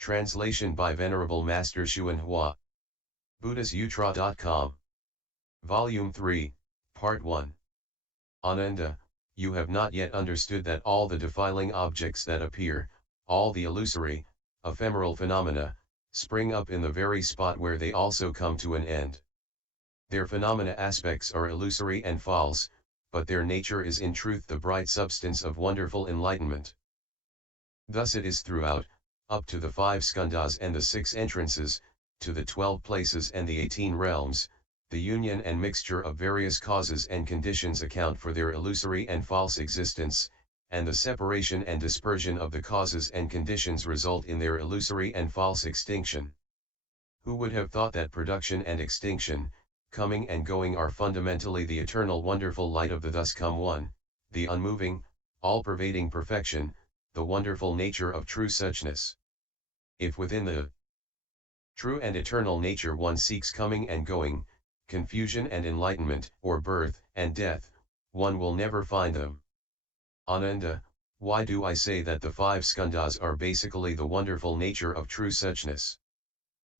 Translation by Venerable Master Hsuan Hua. BuddhistSutra.com. Volume 3, Part 1. Ananda, you have not yet understood that all the defiling objects that appear, all the illusory, ephemeral phenomena, spring up in the very spot where they also come to an end. Their phenomena aspects are illusory and false, but their nature is in truth the bright substance of wonderful enlightenment. Thus it is throughout, up to the 5 skandhas and the 6 entrances, to the 12 places and the 18 realms, the union and mixture of various causes and conditions account for their illusory and false existence, and the separation and dispersion of the causes and conditions result in their illusory and false extinction. Who would have thought that production and extinction, coming and going are fundamentally the eternal wonderful light of the thus come one, the unmoving, all-pervading perfection, the wonderful nature of true suchness. If within the true and eternal nature one seeks coming and going, confusion and enlightenment, or birth and death, one will never find them. Ananda, why do I say that the 5 skandhas are basically the wonderful nature of true suchness?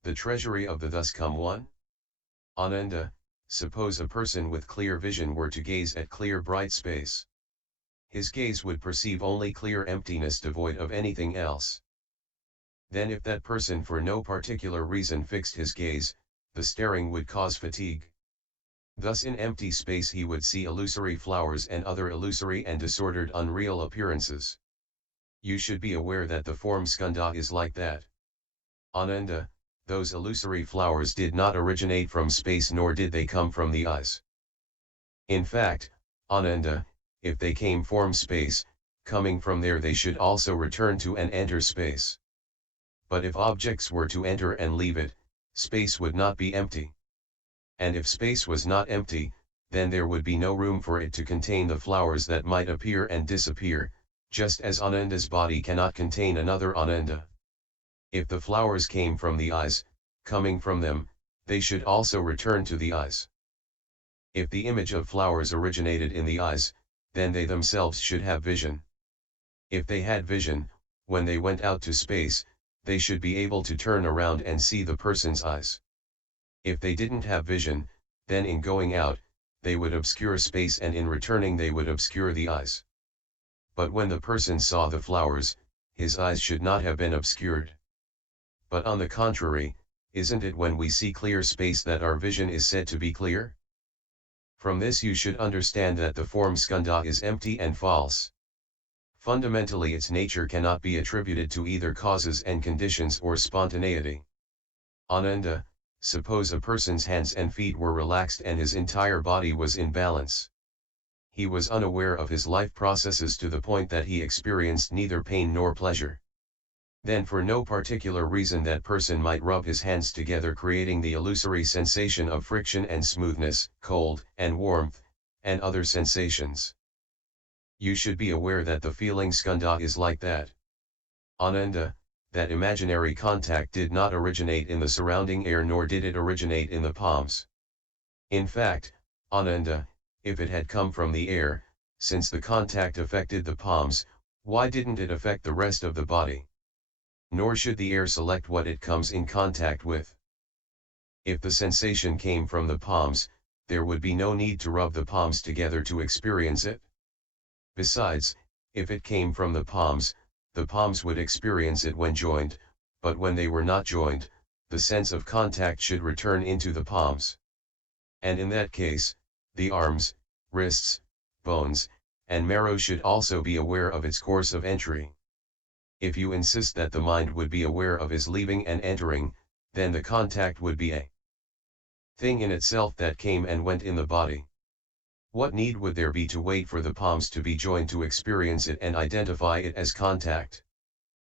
The treasury of the thus come one? Ananda, suppose a person with clear vision were to gaze at clear bright space. His gaze would perceive only clear emptiness devoid of anything else. Then if that person for no particular reason fixed his gaze, the staring would cause fatigue. Thus in empty space he would see illusory flowers and other illusory and disordered unreal appearances. You should be aware that the form skandha is like that. Ananda, those illusory flowers did not originate from space nor did they come from the eyes. In fact, Ananda, if they came from space, coming from there they should also return to and enter space. But if objects were to enter and leave it, space would not be empty. And if space was not empty, then there would be no room for it to contain the flowers that might appear and disappear, just as Ananda's body cannot contain another Ananda. If the flowers came from the eyes, coming from them, they should also return to the eyes. If the image of flowers originated in the eyes, then they themselves should have vision. If they had vision, when they went out to space, they should be able to turn around and see the person's eyes. If they didn't have vision, then in going out, they would obscure space and in returning they would obscure the eyes. But when the person saw the flowers, his eyes should not have been obscured. But on the contrary, isn't it when we see clear space that our vision is said to be clear? From this you should understand that the form skandha is empty and false. Fundamentally its nature cannot be attributed to either causes and conditions or spontaneity. Ananda, suppose a person's hands and feet were relaxed and his entire body was in balance. He was unaware of his life processes to the point that he experienced neither pain nor pleasure. Then for no particular reason that person might rub his hands together, creating the illusory sensation of friction and smoothness, cold and warmth, and other sensations. You should be aware that the feeling skandha is like that. Ananda, that imaginary contact did not originate in the surrounding air nor did it originate in the palms. In fact, Ananda, if it had come from the air, since the contact affected the palms, why didn't it affect the rest of the body? Nor should the air select what it comes in contact with. If the sensation came from the palms, there would be no need to rub the palms together to experience it. Besides, if it came from the palms would experience it when joined, but when they were not joined, the sense of contact should return into the palms. And in that case, the arms, wrists, bones, and marrow should also be aware of its course of entry. If you insist that the mind would be aware of his leaving and entering, then the contact would be a thing in itself that came and went in the body. What need would there be to wait for the palms to be joined to experience it and identify it as contact?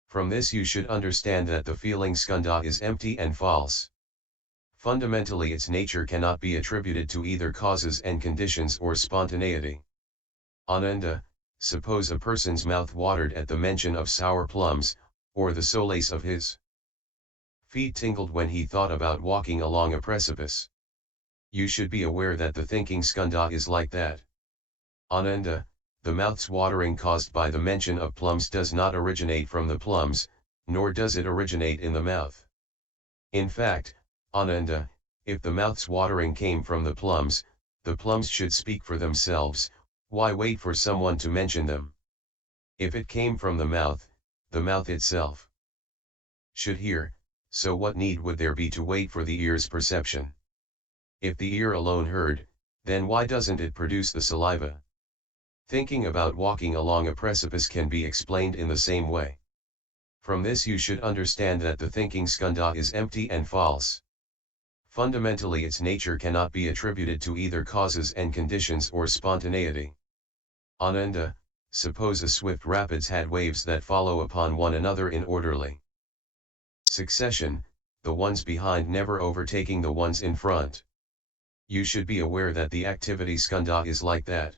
From this you should understand that the feeling skandha is empty and false. Fundamentally its nature cannot be attributed to either causes and conditions or spontaneity. Ananda, suppose a person's mouth watered at the mention of sour plums, or the solace of his feet tingled when he thought about walking along a precipice. You should be aware that the thinking skandha is like that. Ananda, the mouth's watering caused by the mention of plums does not originate from the plums, nor does it originate in the mouth. In fact, Ananda, if the mouth's watering came from the plums should speak for themselves, why wait for someone to mention them? If it came from the mouth itself should hear, so what need would there be to wait for the ear's perception? If the ear alone heard, then why doesn't it produce the saliva? Thinking about walking along a precipice can be explained in the same way. From this you should understand that the thinking skandha is empty and false. Fundamentally its nature cannot be attributed to either causes and conditions or spontaneity. Ananda, suppose a swift rapids had waves that follow upon one another in orderly succession, the ones behind never overtaking the ones in front. You should be aware that the activity skandha is like that.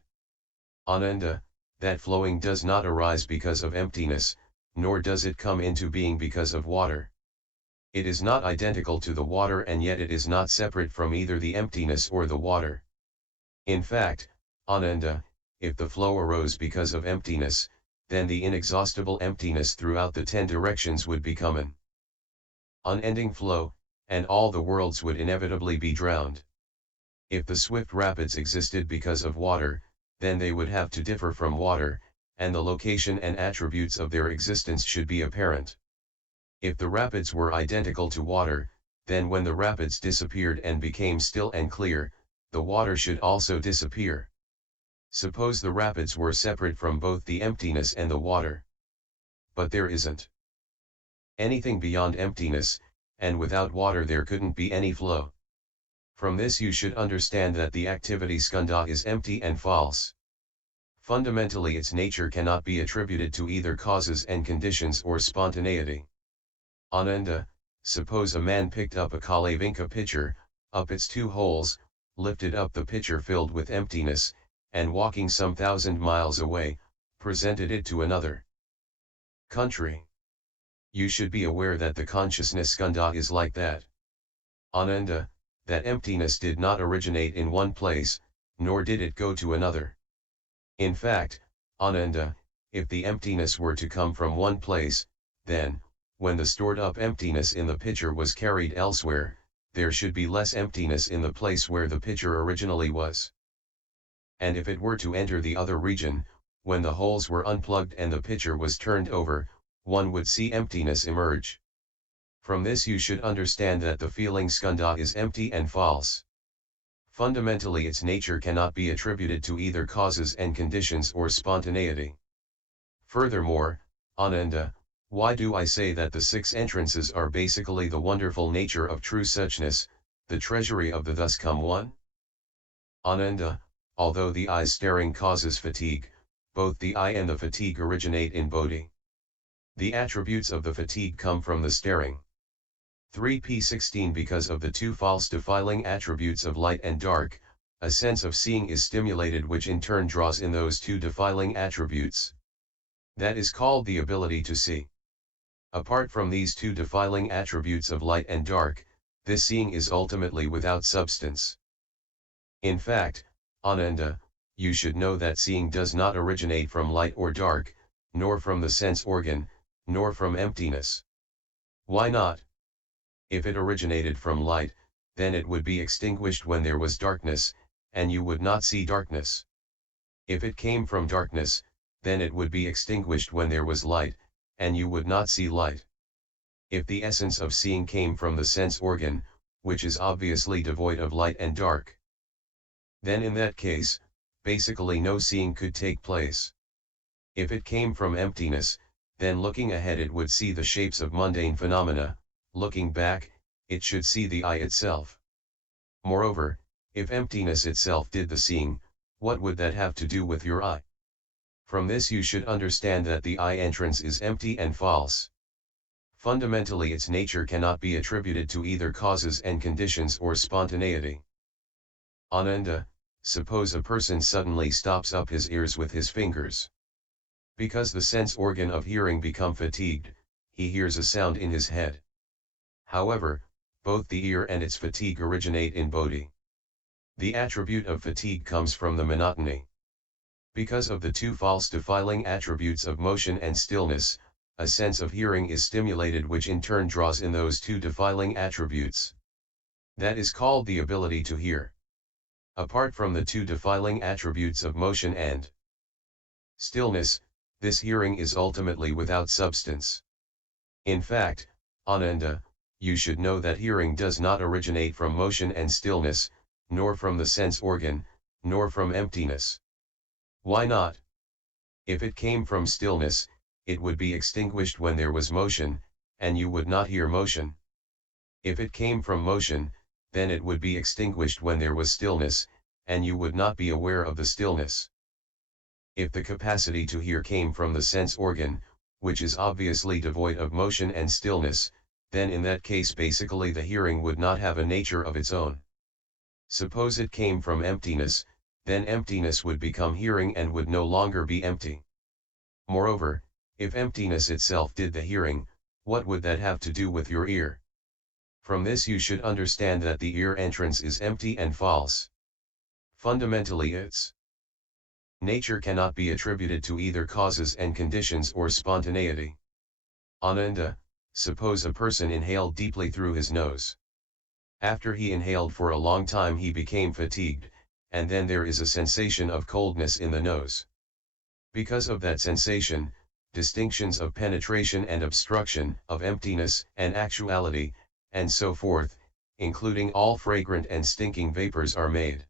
Ananda, that flowing does not arise because of emptiness, nor does it come into being because of water. It is not identical to the water and yet it is not separate from either the emptiness or the water. In fact, Ananda, if the flow arose because of emptiness, then the inexhaustible emptiness throughout the 10 directions would become an unending flow, and all the worlds would inevitably be drowned. If the swift rapids existed because of water, then they would have to differ from water, and the location and attributes of their existence should be apparent. If the rapids were identical to water, then when the rapids disappeared and became still and clear, the water should also disappear. Suppose the rapids were separate from both the emptiness and the water. But there isn't anything beyond emptiness, and without water there couldn't be any flow. From this you should understand that the activity skandha is empty and false. Fundamentally its nature cannot be attributed to either causes and conditions or spontaneity. Ananda, suppose a man picked up a Kalavinka pitcher, up its 2 holes, lifted up the pitcher filled with emptiness, and walking some 1,000 miles away, presented it to another country. You should be aware that the consciousness skandha is like that. Ananda, that emptiness did not originate in one place, nor did it go to another. In fact, Ananda, if the emptiness were to come from one place, then, when the stored up emptiness in the pitcher was carried elsewhere, there should be less emptiness in the place where the pitcher originally was. And if it were to enter the other region, when the holes were unplugged and the pitcher was turned over, one would see emptiness emerge. From this you should understand that the feeling skandha is empty and false. Fundamentally its nature cannot be attributed to either causes and conditions or spontaneity. Furthermore, Ananda, why do I say that the 6 entrances are basically the wonderful nature of true suchness, the treasury of the thus come one? Ananda, although the eye's staring causes fatigue, both the eye and the fatigue originate in bodhi. The attributes of the fatigue come from the staring. 3p16 Because of the 2 false defiling attributes of light and dark, a sense of seeing is stimulated which in turn draws in those 2 defiling attributes. That is called the ability to see. Apart from these 2 defiling attributes of light and dark, this seeing is ultimately without substance. In fact, Ananda, you should know that seeing does not originate from light or dark, nor from the sense organ, nor from emptiness. Why not? If it originated from light, then it would be extinguished when there was darkness, and you would not see darkness. If it came from darkness, then it would be extinguished when there was light, and you would not see light. If the essence of seeing came from the sense organ, which is obviously devoid of light and dark, then in that case, basically no seeing could take place. If it came from emptiness, then looking ahead it would see the shapes of mundane phenomena, looking back, it should see the eye itself. Moreover, if emptiness itself did the seeing, what would that have to do with your eye? From this you should understand that the eye entrance is empty and false. Fundamentally its nature cannot be attributed to either causes and conditions or spontaneity. Ananda, suppose a person suddenly stops up his ears with his fingers. Because the sense organ of hearing become fatigued, he hears a sound in his head. However, both the ear and its fatigue originate in bodhi. The attribute of fatigue comes from the monotony. Because of the 2 false defiling attributes of motion and stillness, a sense of hearing is stimulated which in turn draws in those two defiling attributes. That is called the ability to hear. Apart from the two defiling attributes of motion and stillness, this hearing is ultimately without substance. In fact, Ananda, you should know that hearing does not originate from motion and stillness, nor from the sense organ, nor from emptiness. Why not? If it came from stillness, it would be extinguished when there was motion, and you would not hear motion. If it came from motion, then it would be extinguished when there was stillness, and you would not be aware of the stillness. If the capacity to hear came from the sense organ, which is obviously devoid of motion and stillness, then in that case basically the hearing would not have a nature of its own. Suppose it came from emptiness, then emptiness would become hearing and would no longer be empty. Moreover, if emptiness itself did the hearing, what would that have to do with your ear? From this you should understand that the ear entrance is empty and false. Fundamentally its nature cannot be attributed to either causes and conditions or spontaneity. Ananda, suppose a person inhaled deeply through his nose. After he inhaled for a long time he became fatigued, and then there is a sensation of coldness in the nose. Because of that sensation, distinctions of penetration and obstruction, of emptiness and actuality, and so forth, including all fragrant and stinking vapors are made.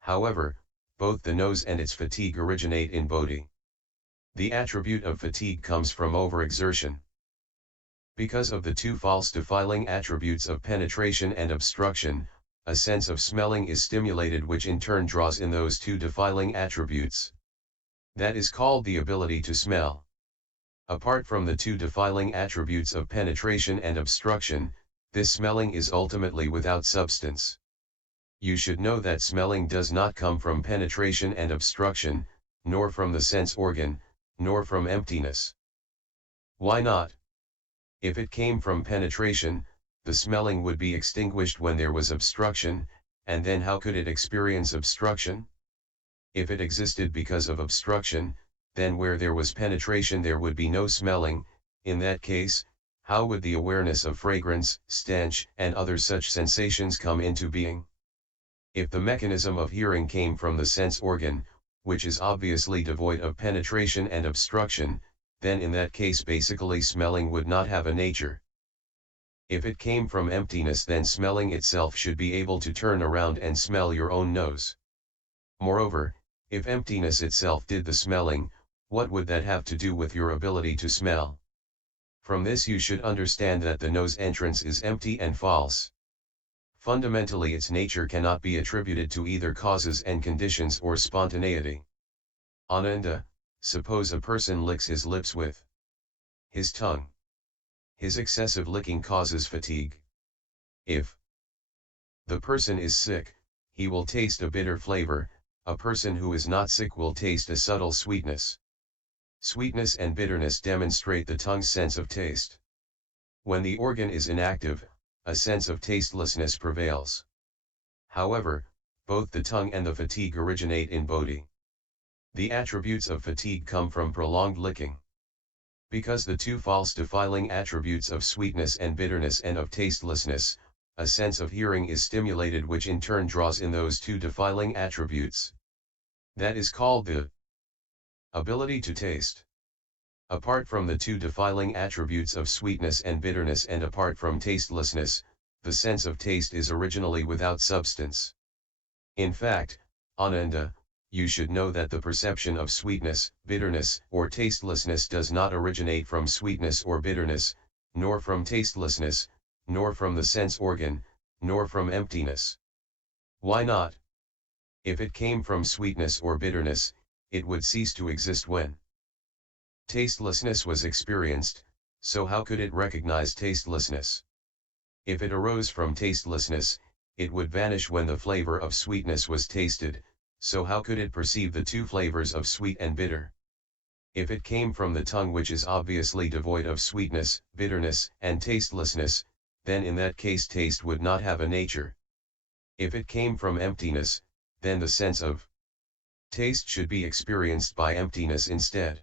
However, both the nose and its fatigue originate in bodhi. The attribute of fatigue comes from overexertion. Because of the two false defiling attributes of penetration and obstruction, a sense of smelling is stimulated which in turn draws in those two defiling attributes. That is called the ability to smell. Apart from the two defiling attributes of penetration and obstruction, this smelling is ultimately without substance. You should know that smelling does not come from penetration and obstruction, nor from the sense organ, nor from emptiness. Why not? If it came from penetration, the smelling would be extinguished when there was obstruction, and then how could it experience obstruction? If it existed because of obstruction, then where there was penetration there would be no smelling. In that case, how would the awareness of fragrance, stench, and other such sensations come into being? If the mechanism of hearing came from the sense organ, which is obviously devoid of penetration and obstruction, then in that case basically smelling would not have a nature. If it came from emptiness then smelling itself should be able to turn around and smell your own nose. Moreover, if emptiness itself did the smelling, what would that have to do with your ability to smell? From this you should understand that the nose entrance is empty and false. Fundamentally its nature cannot be attributed to either causes and conditions or spontaneity. Ananda, suppose a person licks his lips with his tongue. His excessive licking causes fatigue. If the person is sick, he will taste a bitter flavor. A person who is not sick will taste a subtle sweetness. Sweetness and bitterness demonstrate the tongue's sense of taste. When the organ is inactive, a sense of tastelessness prevails. However, both the tongue and the fatigue originate in bodhi. The attributes of fatigue come from prolonged licking. Because the two false defiling attributes of sweetness and bitterness and of tastelessness, a sense of hearing is stimulated which in turn draws in those two defiling attributes. That is called the ability to taste. Apart from the two defiling attributes of sweetness and bitterness and apart from tastelessness, the sense of taste is originally without substance. In fact, Ananda, you should know that the perception of sweetness, bitterness, or tastelessness does not originate from sweetness or bitterness, nor from tastelessness, nor from the sense organ, nor from emptiness. Why not? If it came from sweetness or bitterness, it would cease to exist when tastelessness was experienced, so how could it recognize tastelessness? If it arose from tastelessness, it would vanish when the flavor of sweetness was tasted, so how could it perceive the two flavors of sweet and bitter? If it came from the tongue which is obviously devoid of sweetness, bitterness, and tastelessness, then in that case taste would not have a nature. If it came from emptiness, then the sense of taste should be experienced by emptiness instead.